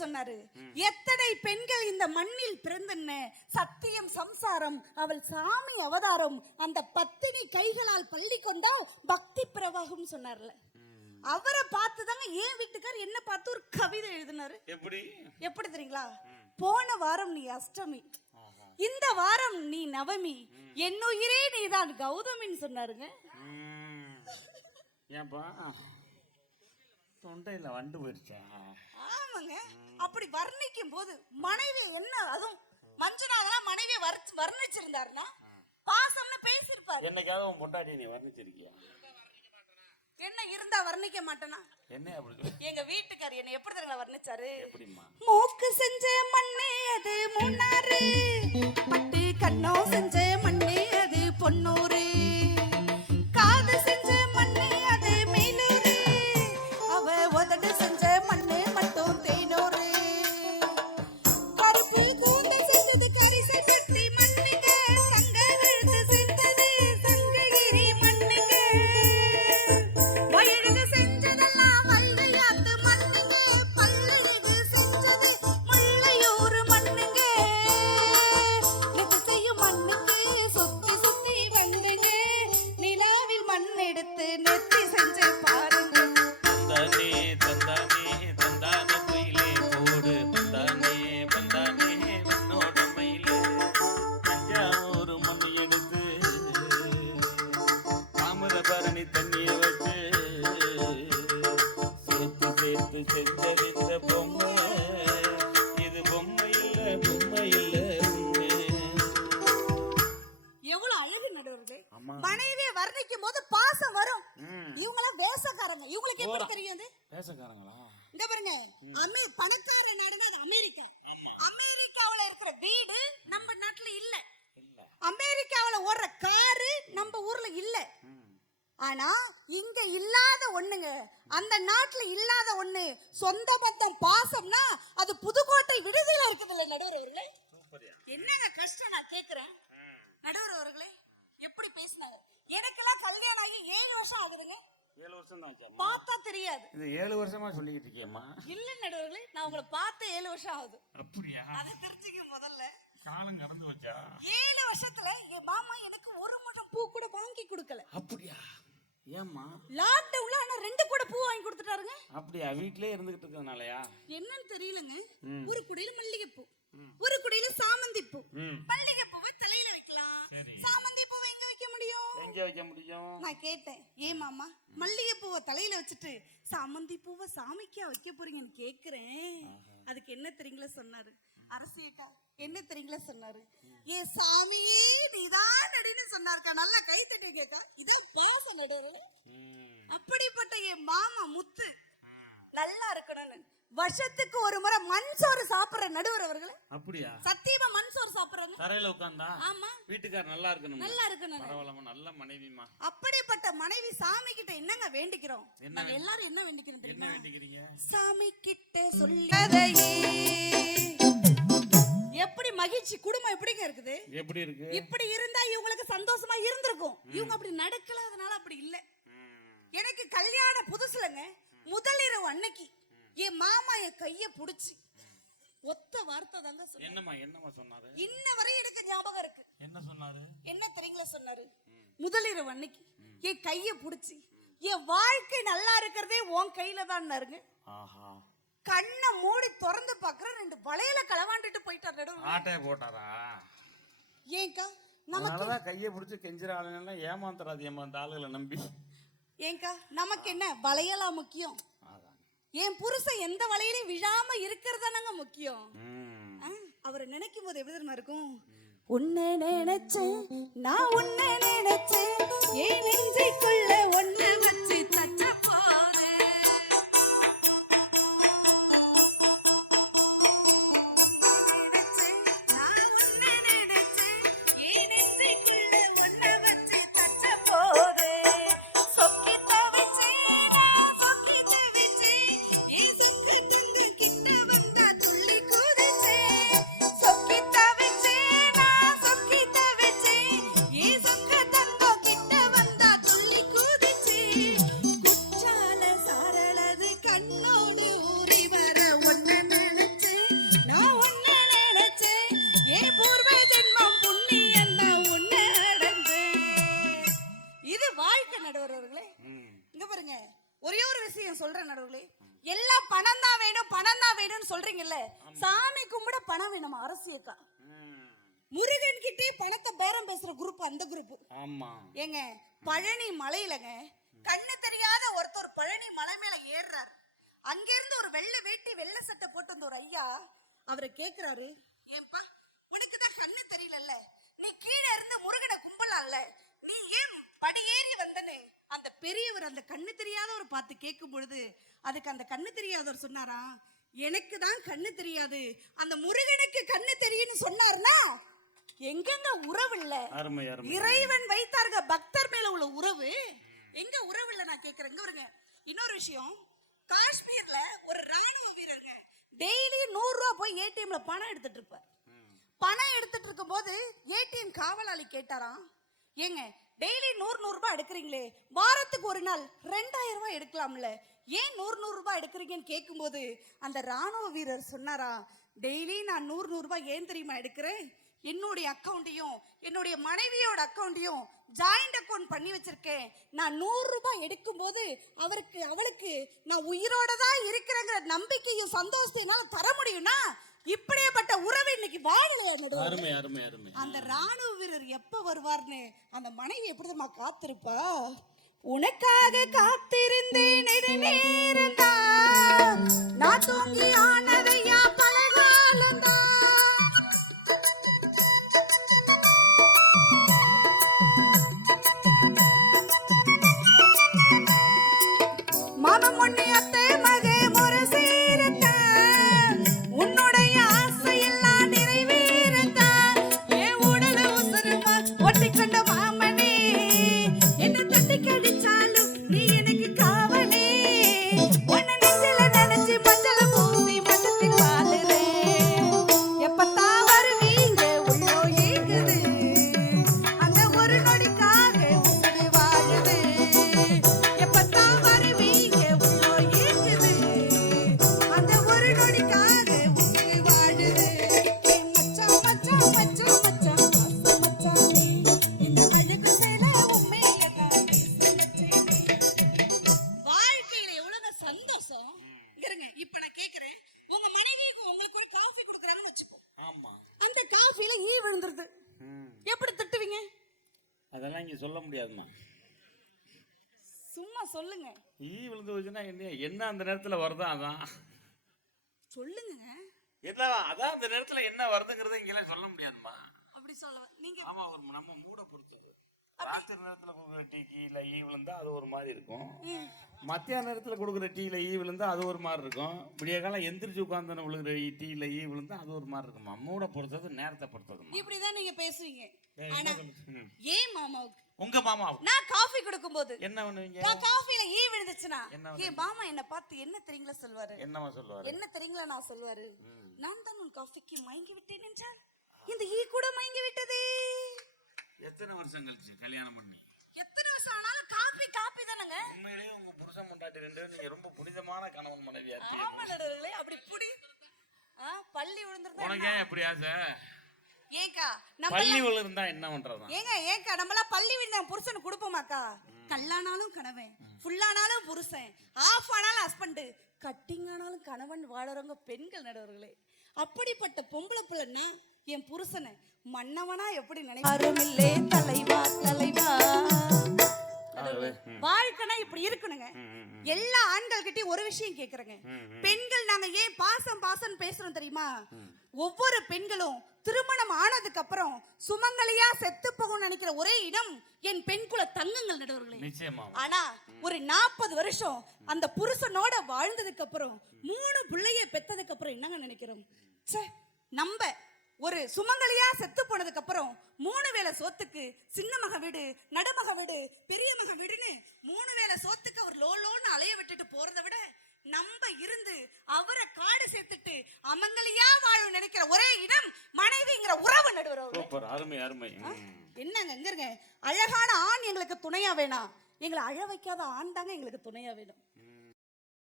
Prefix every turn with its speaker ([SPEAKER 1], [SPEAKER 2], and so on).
[SPEAKER 1] சொன்னாரு. எத்தனை பெண்கள் இந்த மண்ணில் பிறந்தன சத்தியம் சம்சாரம் அவள் சாமி அவதாரம் அந்த பத்தினி கைகளால் பள்ளி கொண்டா பக்தி பிரவாகம் சொன்னார்ல. அவரை பார்த்து தாங்க என் வீட்டுக்கார் என்ன பார்த்து ஒரு கவிதை எழுதினாரு.
[SPEAKER 2] எப்படி?
[SPEAKER 1] எப்படி தெரியுங்களா? போன வாரம் நீ அஷ்டமி இந்த வாரம் நீ நவமி என் உயிரே நீதான் கௌதமின்னு சொன்னாருங்க.
[SPEAKER 2] ஏன்பா? தொண்டையில வண்டு போயிருச்சா.
[SPEAKER 1] ஆமாங்க. அப்படி வர்ணிக்கும் போது மனைவி என்ன அதுவும் மஞ்சுநாதனா மனைவியை வர்ணி வர்ணிச்சிருந்தாருன்னா பாசம்னு பேசியிருப்பாரு.
[SPEAKER 2] என்னைக்காவது உன் பொண்டாட்டி நீ வர்ணிச்சிருக்கியா?
[SPEAKER 1] என்ன இருந்தா வர்ணிக்க மாட்டேனா?
[SPEAKER 2] என்ன அப்படி?
[SPEAKER 1] எங்க வீட்டுக்கார் என்ன எப்படி தெரியுங்களா வர்ணிச்சாரு?
[SPEAKER 2] எப்படிம்மா?
[SPEAKER 1] மூக்கு செஞ்ச மண்ணே அது மூணாறு பட்டு கண்ணோ செஞ்ச மண்ணே அது பொன்னூறு. மனைவியை வர்ணிக்கும் போது பாசம் வரும். இவங்களாம் வேஷக்காரங்க. இவங்களுக்கு எப்படி
[SPEAKER 2] போடா.
[SPEAKER 1] தெரியும் அது?
[SPEAKER 2] பேசக்காரங்களா
[SPEAKER 1] இந்த பாருங்க. அமெ பணக்கார நாடுனா அது அமெரிக்கா. அமெரிக்காவுல இருக்கிற வீடு நம்ம நாட்டுல இல்ல.
[SPEAKER 2] இல்ல.
[SPEAKER 1] அமெரிக்காவுல ஓடுற காரு நம்ம ஊர்ல இல்ல. ஆனா இங்க இல்லாத ஒண்ணுங்க. அந்த நாட்டுல இல்லாத ஒண்ணு சொந்த பந்தம் பாசம்னா அது புதுக்கோட்டை விடுதலை இருக்குது இல்ல நடுவர் அவர்களே. என்னங்க கஷ்டம் நான் கேக்குறேன். நடுவர் அவர்களே. எப்படி பேசினாங்க எனக்கெல்லாம் கல்யாணம் ஆகி ஏழு வருஷம் ஆகுதுங்க.
[SPEAKER 2] ஏழு வருஷம் தான்.
[SPEAKER 1] பார்த்தா தெரியாது.
[SPEAKER 2] இது ஏழு வருஷமா சொல்லிக்கிட்டு இருக்கியம்மா.
[SPEAKER 1] இல்ல நடுவர்களே நான் உங்களை பார்த்து ஏழு வருஷம் ஆகுது.
[SPEAKER 2] அப்படியா?
[SPEAKER 1] அதை தெரிஞ்சுக்க முதல்ல.
[SPEAKER 2] காலம் கடந்து வச்சா
[SPEAKER 1] ஏழு வருஷத்துல என் மாமா எனக்கு ஒரு முழம் பூ கூட வாங்கி கொடுக்கல.
[SPEAKER 2] அப்படியா? ஏம்மா?
[SPEAKER 1] லாக்டவுன்ல ஆனா ரெண்டு கூட பூ வாங்கி கொடுத்துட்டாருங்க.
[SPEAKER 2] அப்படியா? வீட்லயே இருந்துகிட்டு இருக்கிறதுனாலயா?
[SPEAKER 1] என்னன்னு தெரியலங்க. ஒரு குடையில மல்லிகைப்பூ ஒரு குடையில சாமந்தி பூ எங்க வைக்க முடியும்? நான் கேட்டேன். ஏன் மாமா மல்லிகைப்பூவை தலையில வச்சுட்டு சாமந்தி பூவை சாமிக்கா வைக்க போறீங்கன்னு கேக்குறேன். அதுக்கு என்ன தெரியுங்களா சொன்னாரு? அரசியக்கா என்ன தெரியுங்களா சொன்னாரு? ஏ சாமியே நீதான் நடின்னு சொன்னாருக்கா. நல்லா கை தட்டி கேட்க இதான் பாச
[SPEAKER 2] ம்.
[SPEAKER 1] அப்படிப்பட்ட என் மாமா முத்து. நல்லா இருக்கணும்னு. வருஷத்துக்கு ஒரு முறை மண் சோறு சாப்பிடுற நடுவர் அவர்களே.
[SPEAKER 2] அப்படியா?
[SPEAKER 1] சத்தியமா மண் சோறு சாப்பிடுறாங்க.
[SPEAKER 2] தரையில உட்காந்தா
[SPEAKER 1] ஆமா.
[SPEAKER 2] வீட்டுக்கார் நல்லா இருக்கணும்
[SPEAKER 1] நல்லா இருக்கணும்
[SPEAKER 2] பரவாயில்லம்மா நல்ல மனைவிமா
[SPEAKER 1] அப்படிப்பட்ட மனைவி சாமி கிட்ட என்னங்க வேண்டிக்கிறோம்? நாங்க எல்லாரும் என்ன வேண்டிக்கிறோம்
[SPEAKER 2] என்ன
[SPEAKER 1] தெரியுமா
[SPEAKER 2] வேண்டிக்கிறீங்க?
[SPEAKER 1] சாமி கிட்ட சொல்லதையே எப்படி மகிழ்ச்சி குடும்பம் எப்படிங்க இருக்குது?
[SPEAKER 2] எப்படி இருக்கு?
[SPEAKER 1] இப்படி இருந்தா இவங்களுக்கு சந்தோஷமா இருந்திருக்கும். இவங்க அப்படி நடக்கல அதனால அப்படி இல்ல. எனக்கு கல்யாண புதுசுலங்க. முதல் இரவு அன்னைக்கு என் மாமா என் கைய புடிச்சு. ஒத்த வார்த்தை தாங்க சொன்னாரு.
[SPEAKER 2] என்னம்மா என்னம்மா சொன்னாரு?
[SPEAKER 1] இன்ன வரை எனக்கு ஞாபகம் இருக்கு.
[SPEAKER 2] என்ன சொன்னாரு?
[SPEAKER 1] என்ன தெரியுங்களா சொன்னாரு? முதல் இரவு அன்னைக்கு என் கைய புடிச்சு என் வாழ்க்கை நல்லா இருக்கிறதே உன் கையில தான்
[SPEAKER 2] ஆஹா.
[SPEAKER 1] கண்ணை மூடி திறந்து பாக்குற ரெண்டு வளையல களவாண்டுட்டு போயிட்டார் நடுவு
[SPEAKER 2] ஆட்டைய போட்டாரா?
[SPEAKER 1] ஏங்கா நமக்கு
[SPEAKER 2] அதனாலதான் கையை பிடிச்சி கெஞ்சிற ஆளுங்கெல்லாம் ஏமாத்துறாதியம்மா அந்த ஆளுகளை நம்பி.
[SPEAKER 1] ஏங்கா நமக்கு என்ன வளையலா முக்கியம்? என் புருஷன் எந்த வளையலையும் விழாம இருக்கிறதானங்க முக்கியம். அவரை நினைக்கும் போது எப்படி தெரியுமா இருக்கும்? உன்னை நினைச்சேன் நான் உன்னை சாமி கும்பிட பணம் வேணுமா? அரசியக்கா. முருகன் கிட்டே பணத்தை பேரம் பேசுற குரூப் அந்த குரூப்
[SPEAKER 2] ஆமா.
[SPEAKER 1] ஏங்க பழனி மலையிலங்க கண்ணு தெரியாத ஒருத்தர் பழனி மலை மேல ஏறுறாரு. அங்கிருந்து ஒரு வெள்ளை வேட்டி வெள்ளை சட்டை போட்டு வந்த ஒரு ஐயா அவரை கேக்குறாரு ஏன்பா உனக்கு தான் கண்ணு தெரியலல்ல. நீ கீழே இருந்து முருகனை கும்பலாம்ல நீ ஏன் படி ஏறி வந்தனே? அந்த பெரியவர் அந்த கண்ணு தெரியாதவர் பார்த்து கேட்கும் பொழுது அதுக்கு அந்த கண்ணு தெரியாதவர் சொன்னாரா எனக்கு தான் கண்ணு தெரியாது. அந்த முருகனுக்கு கண்ணு தெரியும்னு சொன்னார்னா எங்கெங்க உறவு இல்லை? இறைவன் வைத்தார்க பக்தர் மேல உள்ள உறவு. எங்க உறவு இல்ல நான் கேக்குறேன். இங்க வருங்க இன்னொரு விஷயம் காஷ்மீர்ல ஒரு ராணுவ வீரருங்க டெய்லி நூறு ரூபா போய் ஏடிஎம்ல பணம் எடுத்துட்டு இருப்பார். பணம் எடுத்துட்டு இருக்கும்போது ஏடிஎம் காவலாளி கேட்டாராம் ஏங்க டெய்லி நூறு நூறு ரூபாய் எடுக்கிறீங்களே வாரத்துக்கு ஒரு நாள் ரெண்டாயிரம் ரூபாய் எடுக்கலாம்ல ஏன் நூறு நூறு ரூபாய் எடுக்கிறீங்கன்னு கேட்கும்போது அந்த ராணுவ வீரர் சொன்னாரா டெய்லி நான் நூறு நூறு ரூபாய் ஏன் தெரியுமா எடுக்கிறேன்? என்னுடைய அக்கௌண்ட்டையும் என்னுடைய மனைவியோட அக்கௌண்ட்டையும் ஜாயிண்ட் அக்கௌண்ட் பண்ணி வச்சிருக்கேன். நான் நூறு ரூபாய் எடுக்கும்போது அவருக்கு அவளுக்கு நான் உயிரோட தான் இருக்கிறேங்கிற நம்பிக்கையும் சந்தோஷத்தை என்னால தர முடியும்னா இப்படியேப்பட்ட உறவு இன்னைக்கு வாழலையா அந்த ராணுவ வீரர் எப்ப வருவார்னு அந்த மனைவி எப்படி தெரியுமா காத்திருப்பா? உனக்காக காத்திருந்தேன் நெடுநேரம்தான். நான் தூங்கி ஆனதையா பலகாலந்தான் ஈ விழுந்துருது
[SPEAKER 2] ம்.
[SPEAKER 1] எப்படி திட்டுவீங்க?
[SPEAKER 2] அதெல்லாம் இங்க சொல்ல முடியாதுமா
[SPEAKER 1] சும்மா சொல்லுங்க.
[SPEAKER 2] ஈ விழுந்து வச்சுன்னா என்ன என்ன அந்த நேரத்துல வருதோ அதான்.
[SPEAKER 1] சொல்லுங்க.
[SPEAKER 2] என்ன அதான் அந்த நேரத்துல என்ன வருதுங்கிறத இங்கெல்லாம் சொல்ல முடியாதுமா
[SPEAKER 1] அப்படி சொல்ல நீங்க
[SPEAKER 2] ஆமா ஒரு நம்ம மூட பொறுத்தது ராத்திரி நேரத்துல கொடுக்குற டீ கீழே ஈ விழுந்தா அது ஒரு மாதிரி இருக்கும். மத்தியான நேரத்துல கொடுக்குற டீல ஈ விழுந்தா அது ஒரு மாதிரி இருக்கும். விடிய காலம் எந்திரிச்சு உட்காந்து விழுகிற டீல ஈ விழுந்தா அது ஒரு மாதிரி இருக்குமா மூட பொறுத்தது நேரத்தை பொறுத்ததுமா
[SPEAKER 1] இப்படிதான் நீங்க பேசுவீங்க. ஆனா. ஏன் மாமாவுக்கு?
[SPEAKER 2] உங்க மாமா
[SPEAKER 1] நான் காஃபி கொடுக்கும்போது.
[SPEAKER 2] என்ன பண்ணுவீங்க?
[SPEAKER 1] நான் காஃபில ஈ விழுந்துச்சுன்னா
[SPEAKER 2] என்ன
[SPEAKER 1] என் மாமா என்ன பார்த்து என்ன தெரியுங்களா சொல்வாரு
[SPEAKER 2] என்னமா சொல்லுவாரு?
[SPEAKER 1] என்ன தெரியுங்களா நான் சொல்வாரு நான் தான் உன் காஃபிக்கு மயங்கி விட்டேன் என்றால் இந்த ஈ கூட மயங்கி விட்டதே.
[SPEAKER 2] எத்தனை வருஷம் கழிச்சு கல்யாணம் பண்ணி?
[SPEAKER 1] எத்தனை வருஷம் ஆனாலும் காப்பி காப்பி தானங்க.
[SPEAKER 2] உண்மையிலேயே உங்க புருஷன் பொண்டாட்டி ரெண்டு பேரும் நீங்க ரொம்ப புனிதமான கணவன் மனைவியா
[SPEAKER 1] ஆமா நடுவர்களே அப்படி புடி. ஆ, பள்ளி விழுந்திருந்தா
[SPEAKER 2] உனக்கு ஏன் எப்படி ஆசை?
[SPEAKER 1] ஏங்கா நம்ம
[SPEAKER 2] பள்ளி விழுந்தா என்ன பண்றதா
[SPEAKER 1] ஏங்க ஏங்கா நம்மளாம் பள்ளி விழுந்த புருஷன் கொடுப்போமாக்கா? கல்லானாலும் கணவன் ஃபுல்லானாலும் புருஷன் ஆஃப் ஆனாலும் ஹஸ்பண்ட் கட்டிங் ஆனாலும் கணவன் வாழறவங்க பெண்கள் நடுவர்களே அப்படிப்பட்ட பொம்பளை பிள்ளைன்னா என் புருஷனை மன்னவனா எப்படி நினைப்பாருமில்லே தலைவா தலைவா. வாழ்க்கைனா இப்படி இருக்கணுங்க. எல்லா ஆண்கள் கிட்டயும் ஒரு விஷயம் கேக்குறேங்க. பெண்கள் நாங்க ஏன் பாசம் பாசம் பேசுறோம் தெரியுமா? ஒவ்வொரு பெண்களும் திருமணம் ஆனதுக்கு அப்புறம் சுமங்கலியா செத்து போகும் நினைக்கிற ஒரே இடம் என் பெண் குல தங்கங்கள் நடுவர்களே. ஆனா ஒரு நாற்பது வருஷம் அந்த புருஷனோட வாழ்ந்ததுக்கு அப்புறம் மூணு பிள்ளைய பெத்ததுக்கு அப்புறம் என்னங்க நினைக்கிறோம்? ச்சே நம்ம ஒரு சுமங்கலியா செத்து போனதுக்கு அப்புறம் மூணு வேளை சோத்துக்கு சின்ன மக வீடு நடுமக வீடு பெரிய மக வீடுன்னு மூணு வேளை சோத்துக்கு அவர் லோ லோன்னு அலைய விட்டுட்டு போறதை விட நம்ம இருந்து அவரை காடு சேர்த்துட்டு அமங்கலியா வாழும் நினைக்கிற ஒரே இடம் மனைவிங்கிற உறவு நடுவர்
[SPEAKER 2] அருமை அருமை.
[SPEAKER 1] என்னங்க இங்க இருங்க. அழகான ஆண் எங்களுக்கு துணையா வேணாம். எங்களை அழ வைக்காத ஆண் தாங்க எங்களுக்கு துணையா வேணும்.